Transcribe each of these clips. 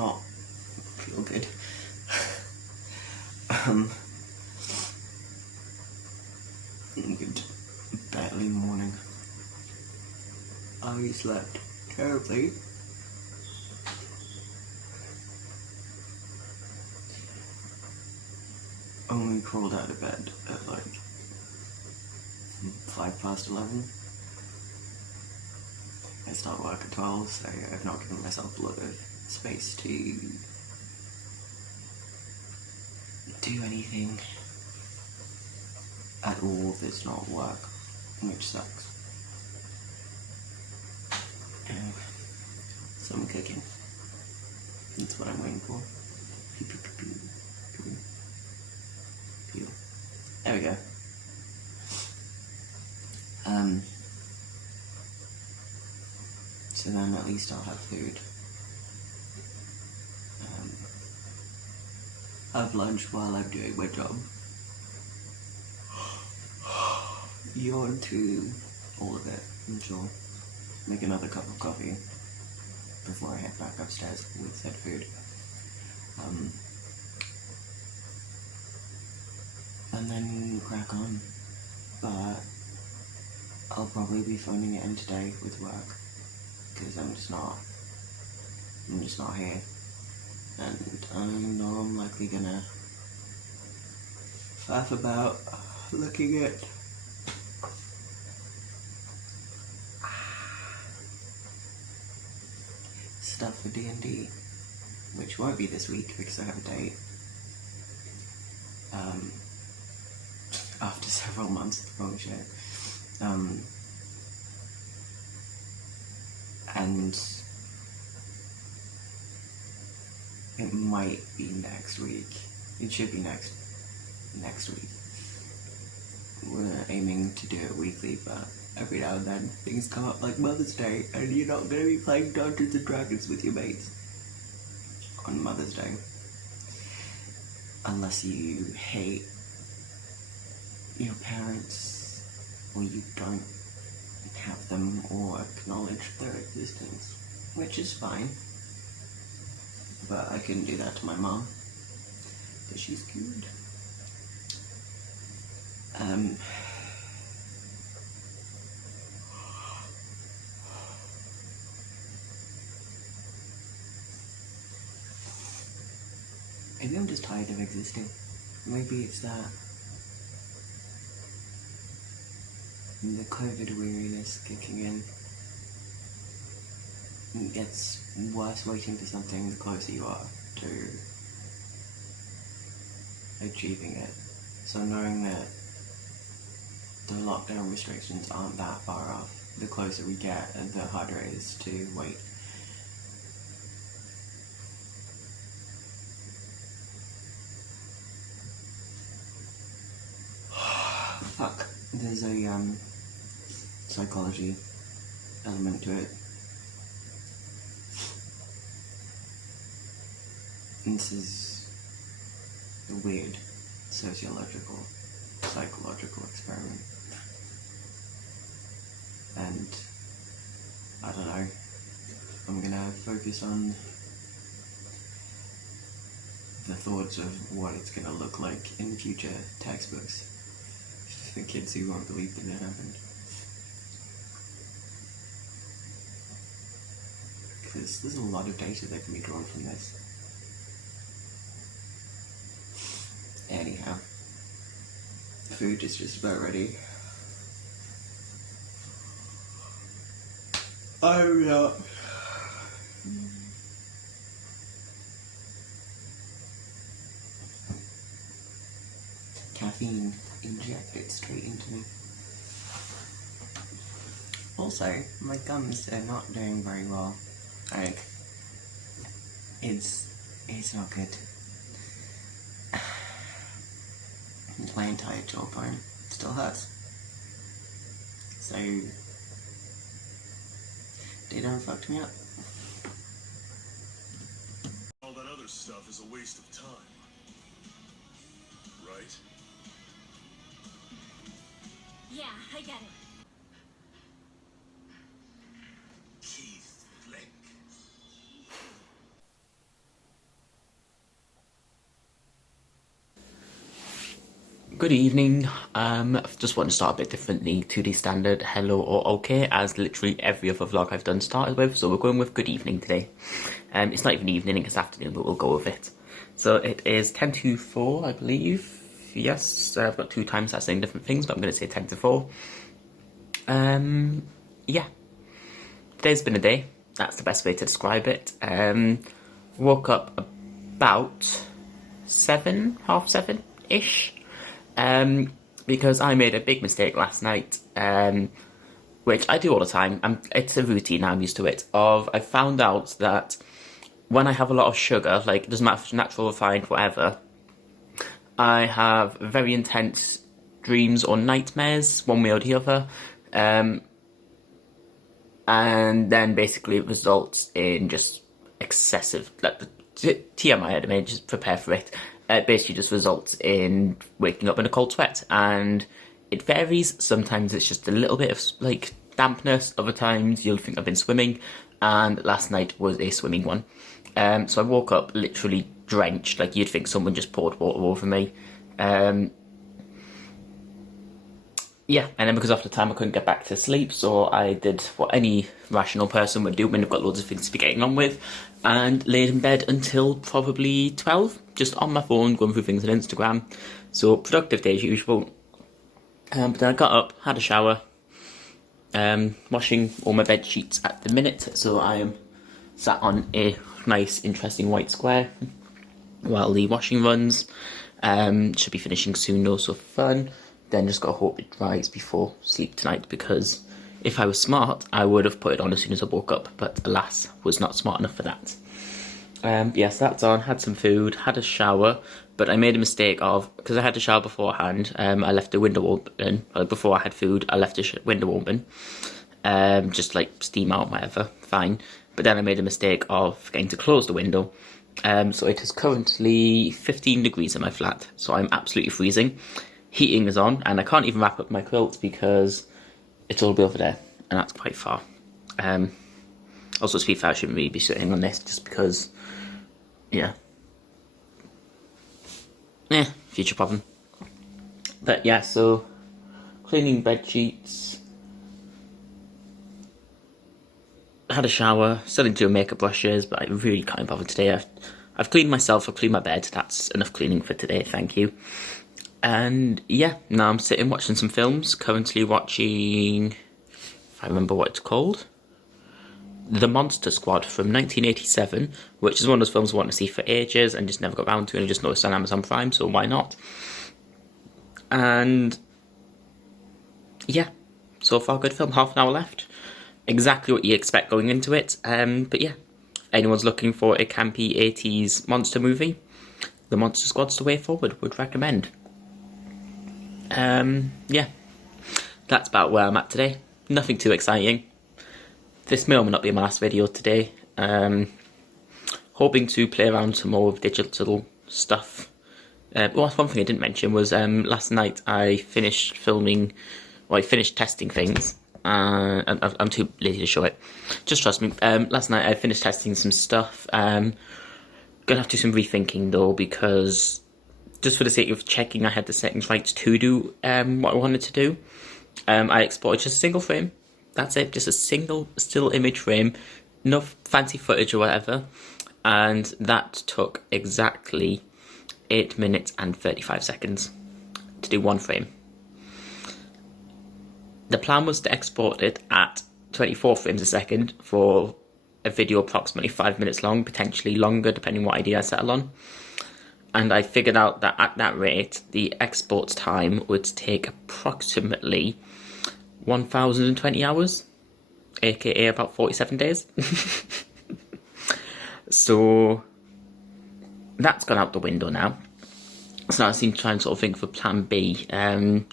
not feel good. Good barely morning. I slept terribly. Only crawled out of bed at like 11:05. I start work at 12, so I've not given myself a lot of space to do anything at all that's not work, which sucks. So I'm cooking. That's what I'm waiting for. There we go. So then at least I'll have food. Have lunch while I'm doing my job. Yawn to all of it, I'm sure. Make another cup of coffee before I head back upstairs with said food. And then crack on. But I'll probably be phoning it in today with work, because I'm just not here. And I know I'm likely gonna faff about looking at stuff for D&D, which won't be this week because I have a date. After several months, holy shit. And it might be next week. It should be next week. We're aiming to do it weekly, but every now and then things come up like Mother's Day, and you're not going to be playing Dungeons and Dragons with your mates on Mother's Day. Unless you hate your parents, or you don't have them or acknowledge their existence, which is fine. But I couldn't do that to my mom, because she's good. Maybe I'm just tired of existing. Maybe it's that. The COVID weariness kicking in. It gets worse waiting for something the closer you are to achieving it. So knowing that the lockdown restrictions aren't that far off, the closer we get, the harder it is to wait. Fuck. There's a psychology element to it. This is a weird psychological experiment. And I don't know, I'm gonna focus on the thoughts of what it's gonna look like in future textbooks for kids who won't believe that it happened. Because there's a lot of data that can be drawn from this. Anyhow, food is just about ready. I'm not. Caffeine injected straight into me. Also, my gums are not doing very well. Like, it's not good. My entire jawbone still hurts. So they done fucked me up. All that other stuff is a waste of time. Right? Yeah, I get it. Good evening. Just want to start a bit differently to the standard hello or okay, as literally every other vlog I've done started with. So we're going with good evening today. It's not even evening, it's afternoon, but we'll go with it. So it is 10 to 4, I believe. Yes, I've got 2 times that saying different things, but I'm going to say 10 to 4. Yeah. Today's been a day. That's the best way to describe it. Woke up about 7, half 7-ish. Because I made a big mistake last night, which I do all the time. It's a routine now, I'm used to it. I found out that when I have a lot of sugar, like it doesn't matter if it's natural, refined, whatever, I have very intense dreams or nightmares, one way or the other, and then basically it results in just excessive, like the TMI at the minute, just prepare for it. It basically just results in waking up in a cold sweat, and it varies. Sometimes it's just a little bit of like dampness, other times you'll think I've been swimming, and last night was a swimming one. So I woke up literally drenched, like you'd think someone just poured water over me. Yeah, and then because after the time I couldn't get back to sleep, so I did what any rational person would do when they've got loads of things to be getting on with, and laid in bed until probably 12, just on my phone, going through things on Instagram. So, productive day as usual. But then I got up, had a shower, washing all my bed sheets at the minute, so I am sat on a nice, interesting white square while the washing runs. Should be finishing soon though, so fun. Then just gotta hope it dries before sleep tonight, because if I was smart, I would have put it on as soon as I woke up, but alas, was not smart enough for that. Yes, that's on, had some food, had a shower, but I made a mistake because I had a shower beforehand, I left the window open, before I had food, I left the window open, just like steam out, whatever, fine. But then I made a mistake of forgetting to close the window, so it is currently 15 degrees in my flat, so I'm absolutely freezing. Heating is on, and I can't even wrap up my quilt because it's all the way over there, and that's quite far. Also, to be fair, I shouldn't really be sitting on this, just because, yeah. Future problem. But yeah, so, cleaning bed sheets, had a shower, still didn't do makeup brushes, but I really can't bother today. I've cleaned myself, I've cleaned my bed, that's enough cleaning for today, thank you. And yeah, now I'm sitting watching some films, currently watching, if I remember what it's called, The Monster Squad from 1987, which is one of those films I want to see for ages and just never got around to, and I just noticed on Amazon Prime, so why not? And yeah, so far good film, half an hour left. Exactly what you expect going into it, but yeah, if anyone's looking for a campy 80s monster movie, The Monster Squad's the way forward, would recommend. Yeah, that's about where I'm at today. Nothing too exciting. This may or may not be my last video today. Hoping to play around some more with digital stuff. Well, one thing I didn't mention was last night I finished filming, or I finished testing things. I'm too lazy to show it. Just trust me. Last night I finished testing some stuff. Gonna have to do some rethinking though, because just for the sake of checking I had the settings right to do what I wanted to do, I exported just a single frame. That's it, just a single still image frame, no fancy footage or whatever, and that took exactly 8 minutes and 35 seconds to do one frame. The plan was to export it at 24 frames a second for a video approximately 5 minutes long, potentially longer depending what idea I settle on. And I figured out that at that rate, the export time would take approximately 1,020 hours, aka about 47 days. So that's gone out the window now. So now I seem to try and sort of think for plan B. There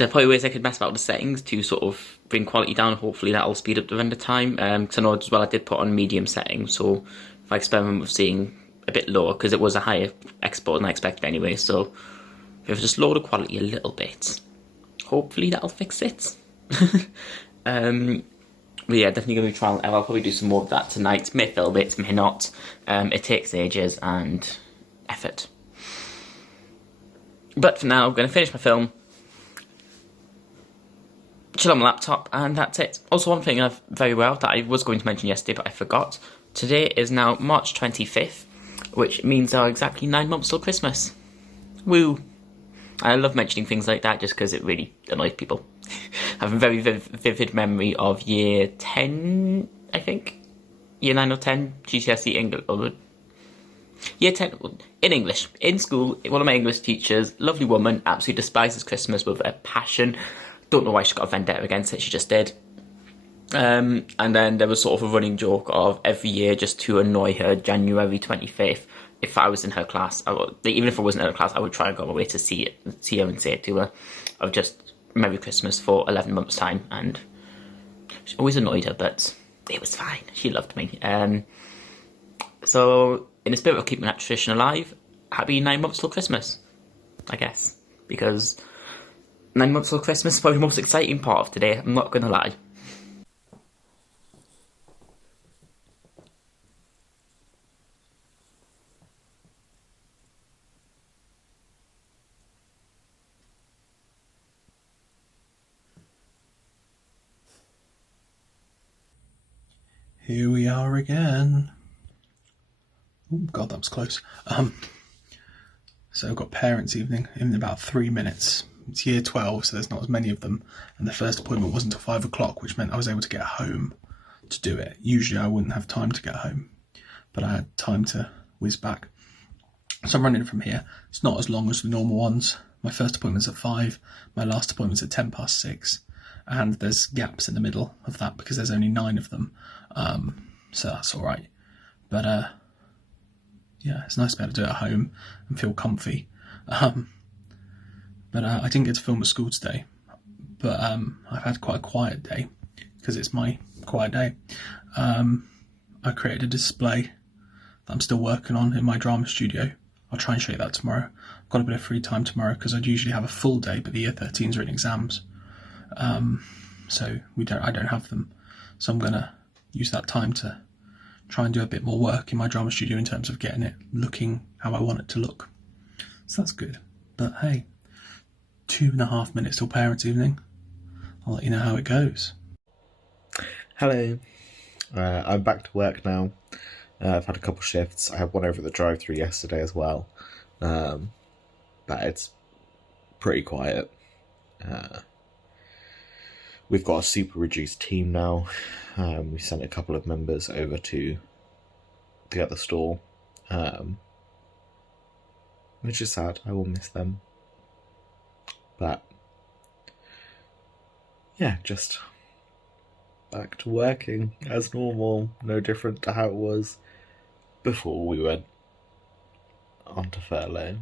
are probably ways I could mess about the settings to sort of bring quality down. Hopefully that'll speed up the render time. Because I know as well I did put on medium settings, so if I experiment with seeing a bit lower, because it was a higher export than I expected anyway, so if I just lower the quality a little bit, hopefully that'll fix it. But yeah, definitely going to be trial and error. I'll probably do some more of that tonight. May film it, may not. It takes ages and effort. But for now, I'm going to finish my film, chill on my laptop, and that's it. Also, one thing I've very well that I was going to mention yesterday, but I forgot. Today is now March 25th, which means there are exactly 9 months till Christmas. Woo! I love mentioning things like that just because it really annoys people. I have a very vivid memory of year 10, I think. Year 9 or 10, GCSE English. Year 10, in English. In school, one of my English teachers, lovely woman, absolutely despises Christmas with a passion. Don't know why she got a vendetta against it, she just did. And then there was sort of a running joke of every year, just to annoy her, January 25th, if I was in her class, even if I wasn't in her class, I would try and go away to see her and say it to her, of just Merry Christmas for 11 months' time, and she always annoyed her, but it was fine. She loved me. So, in the spirit of keeping that tradition alive, happy 9 months till Christmas, I guess, because 9 months till Christmas is probably the most exciting part of today, I'm not going to lie. Here we are again. Oh God, that was close. So I've got parents' evening in about 3 minutes. It's year 12, so there's not as many of them. And the first appointment wasn't until 5 o'clock, which meant I was able to get home to do it. Usually I wouldn't have time to get home, but I had time to whiz back. So I'm running from here. It's not as long as the normal ones. My first appointment's at 5. My last appointment's at 6:10. And there's gaps in the middle of that because there's only 9 of them. So that's all right. But yeah, it's nice to be able to do it at home and feel comfy. But I didn't get to film at school today. But I've had quite a quiet day because it's my quiet day. I created a display that I'm still working on in my drama studio. I'll try and show you that tomorrow. I've got a bit of free time tomorrow because I'd usually have a full day, but the year 13s are in exams. So I don't have them. So I'm going to use that time to try and do a bit more work in my drama studio in terms of getting it looking how I want it to look. So that's good. But hey, 2.5 minutes till parents' evening. I'll let you know how it goes. Hello. I'm back to work now. I've had a couple shifts. I had one over at the drive-thru yesterday as well. But it's pretty quiet. We've got a super reduced team now. We sent a couple of members over to the other store, which is sad. I will miss them. But yeah, just back to working as normal. No different to how it was before we went onto furlough.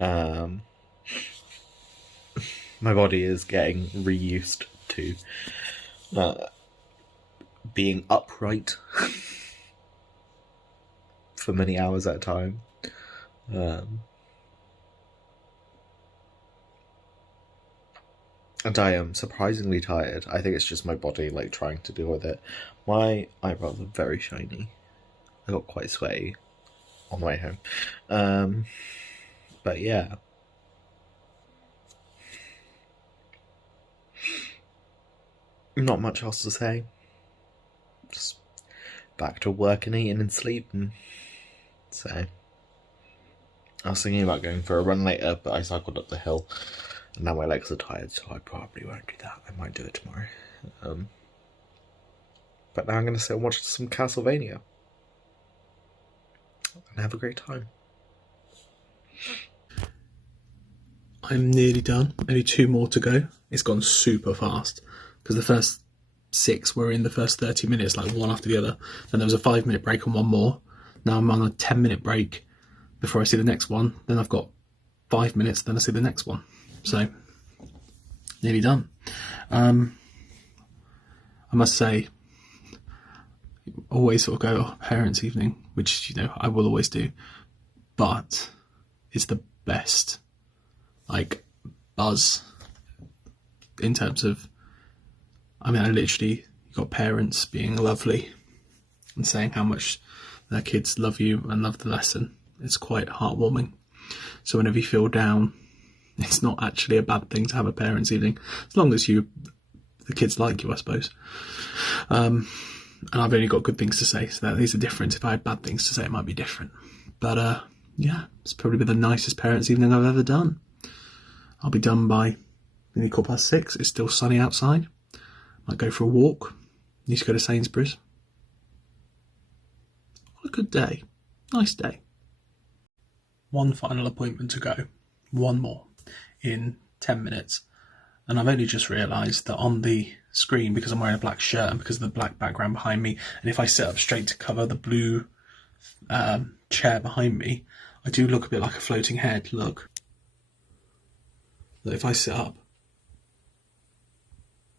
My body is getting reused to being upright for many hours at a time. And I am surprisingly tired. I think it's just my body trying to deal with it. My eyebrows are very shiny. I got quite sweaty on the way home. But yeah. Not much else to say. Just back to work and eating and sleeping. So I was thinking about going for a run later, but I cycled up the hill and now my legs are tired, so I probably won't do that. I might do it tomorrow. But now I'm going to sit and watch some Castlevania and have a great time. I'm nearly done. Only 2 more to go. It's gone super fast because the first 6 were in the first 30 minutes, one after the other. Then there was a 5-minute break and 1 more. Now I'm on a 10-minute break before I see the next one. Then I've got 5 minutes, then I see the next one. So, nearly done. I must say, always sort of go, parents' evening, which, I will always do. But it's the best, buzz in terms of, I literally got parents being lovely and saying how much their kids love you and love the lesson. It's quite heartwarming. So whenever you feel down, It's not actually a bad thing to have a parents' evening, as long as the kids like you, I suppose. And I've only got good things to say, so that is a difference. If I had bad things to say, it might be different. But yeah, it's probably been the nicest parents' evening I've ever done. I'll be done by nearly 6:15. It's still sunny outside. Might go for a walk. Need to go to Sainsbury's. What a good day. Nice day. One final appointment to go. One more in 10 minutes. And I've only just realised that on the screen, because I'm wearing a black shirt and because of the black background behind me, and if I sit up straight to cover the blue chair behind me, I do look a bit like a floating head. Look. That if I sit up,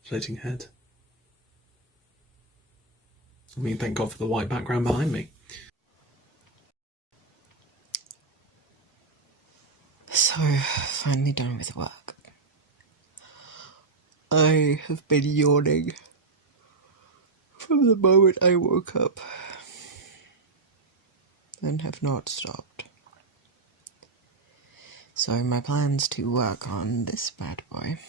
floating head. I mean, thank God for the white background behind me. So, finally done with work. I have been yawning from the moment I woke up and have not stopped. So my plans to work on this bad boy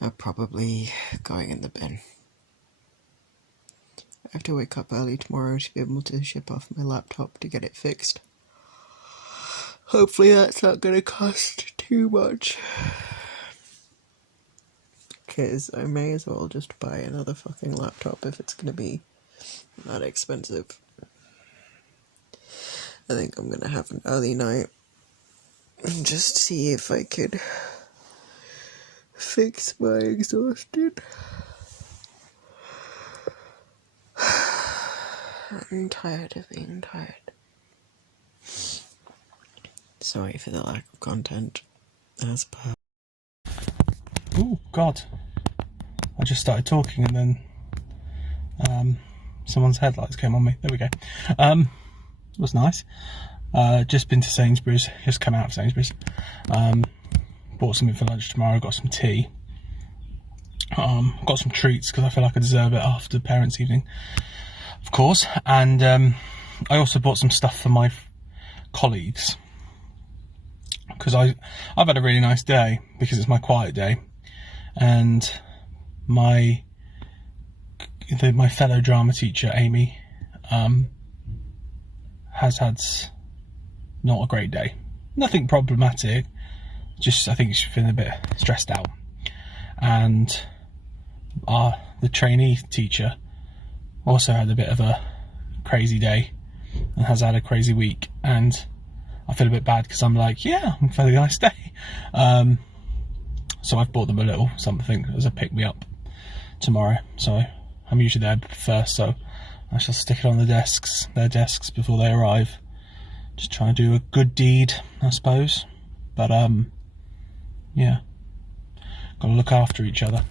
are probably going in the bin. I have to wake up early tomorrow to be able to ship off my laptop to get it fixed. Hopefully that's not going to cost too much. Because I may as well just buy another fucking laptop if it's going to be that expensive. I think I'm going to have an early night and just see if I could fix my exhaustion. I'm tired of being tired. Sorry for the lack of content, as per. Oh God! I just started talking and then someone's headlights came on me. There we go. It was nice. Just been to Sainsbury's. Just come out of Sainsbury's. Bought something for lunch tomorrow. Got some tea. Got some treats because I feel like I deserve it after parents' evening, of course. And I also bought some stuff for my colleagues because I've had a really nice day because it's my quiet day, and my fellow drama teacher Amy has had not a great day. Nothing problematic, just I think she's feeling a bit stressed out. And the trainee teacher also had a bit of a crazy day and has had a crazy week, and I feel a bit bad because I'm like, yeah, I'm having a nice day. So I've bought them a little something as a pick-me-up tomorrow. So I'm usually there first, so I shall stick it on their desks before they arrive. Just trying to do a good deed, I suppose. But yeah, gotta look after each other.